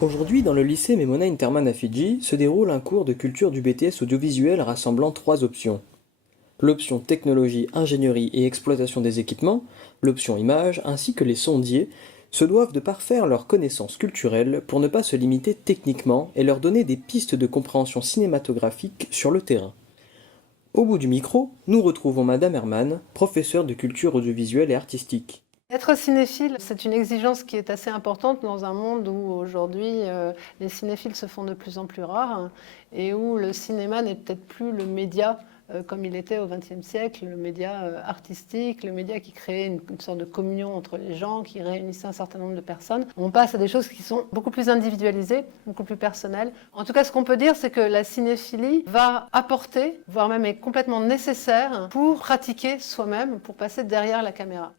Aujourd'hui, dans le lycée Memona Interman à Fidji, se déroule un cours de culture du BTS audiovisuel rassemblant trois options. L'option technologie, ingénierie et exploitation des équipements, l'option images, ainsi que les sondiers, se doivent de parfaire leurs connaissances culturelles pour ne pas se limiter techniquement et leur donner des pistes de compréhension cinématographique sur le terrain. Au bout du micro, nous retrouvons Madame Herman, professeure de culture audiovisuelle et artistique. Être cinéphile, c'est une exigence qui est assez importante dans un monde où aujourd'hui les cinéphiles se font de plus en plus rares et où le cinéma n'est peut-être plus le média comme il était au XXe siècle, le média artistique, le média qui créait une sorte de communion entre les gens, qui réunissait un certain nombre de personnes. On passe à des choses qui sont beaucoup plus individualisées, beaucoup plus personnelles. En tout cas, ce qu'on peut dire, c'est que la cinéphilie va apporter, voire même est complètement nécessaire pour pratiquer soi-même, pour passer derrière la caméra.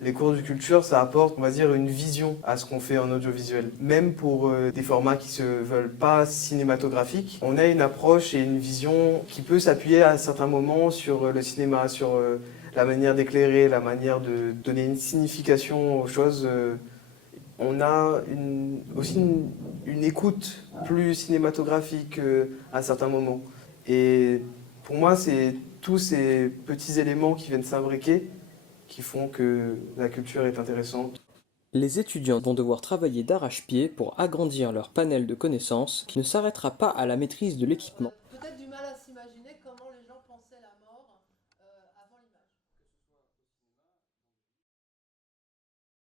Les cours de culture, ça apporte, on va dire, une vision à ce qu'on fait en audiovisuel. Même pour des formats qui se veulent pas cinématographiques, on a une approche et une vision qui peut s'appuyer à certains moments sur le cinéma, sur la manière d'éclairer, la manière de donner une signification aux choses. On a aussi une écoute plus cinématographique à certains moments. Et pour moi, c'est tous ces petits éléments qui viennent s'imbriquer qui font que la culture est intéressante. Les étudiants vont devoir travailler d'arrache-pied pour agrandir leur panel de connaissances qui ne s'arrêtera pas à la maîtrise de l'équipement.